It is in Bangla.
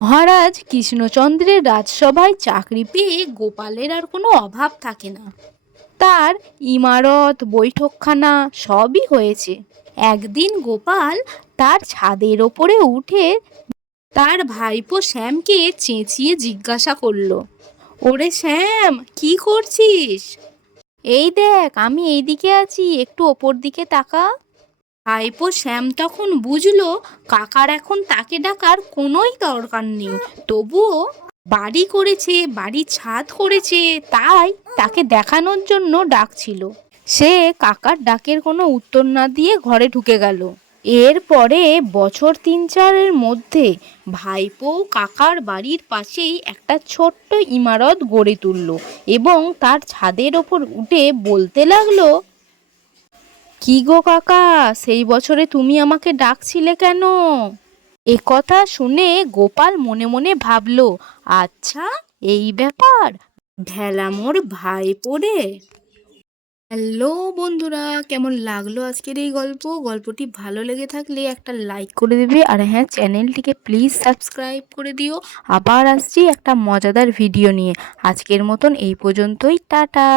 মহারাজ, কৃষ্ণচন্দ্রের রাজসভায় চাকরি পেয়ে গোপালের আর কোনো অভাব থাকে না। তার ইমারত, বৈঠকখানা সবই হয়েছে। একদিন গোপাল তার ছাদের ওপরে উঠে তার ভাইপো শ্যামকে চেঁচিয়ে জিজ্ঞাসা করল, ওরে শ্যাম, কি করছিস? এই দেখ, আমি এইদিকে আছি, একটু ওপর দিকে তাকা ভাইপো শ্যাম তখন বুঝলো কাকার এখন তাকে ডাকার কোনোই দরকার নেই। তবুও বাড়ি করেছে, বাড়ি ছাদ করেছে, তাই তাকে দেখানোর জন্য ডাকছিল। সে কাকার ডাকের কোনো উত্তর না দিয়ে ঘরে ঢুকে গেল। এরপরে বছর তিন চারের মধ্যে ভাইপো কাকার বাড়ির পাশেই একটা ছোট্ট ইমারত গড়ে তুলল এবং তার ছাদের ওপর উঠে বলতে লাগল কি গো কাকা? সেই বছরে তুমি আমাকে ডাকছিলে কেন? এ কথা শুনে গোপাল মনে মনে ভাবলো আচ্ছা এই ব্যাপার। ভেলামোর ভাই পড়ে। হ্যালো বন্ধুরা, কেমন লাগল আজকের এই গল্প? গল্পটি ভালো লেগে থাকলে একটা লাইক করে দেবে, আর হ্যাঁ চ্যানেলটিকে প্লিজ সাবস্ক্রাইব করে দিও। আবার আসছি একটা মজাদার ভিডিও নিয়ে। আজকের মতন এই পর্যন্তই, টাটা।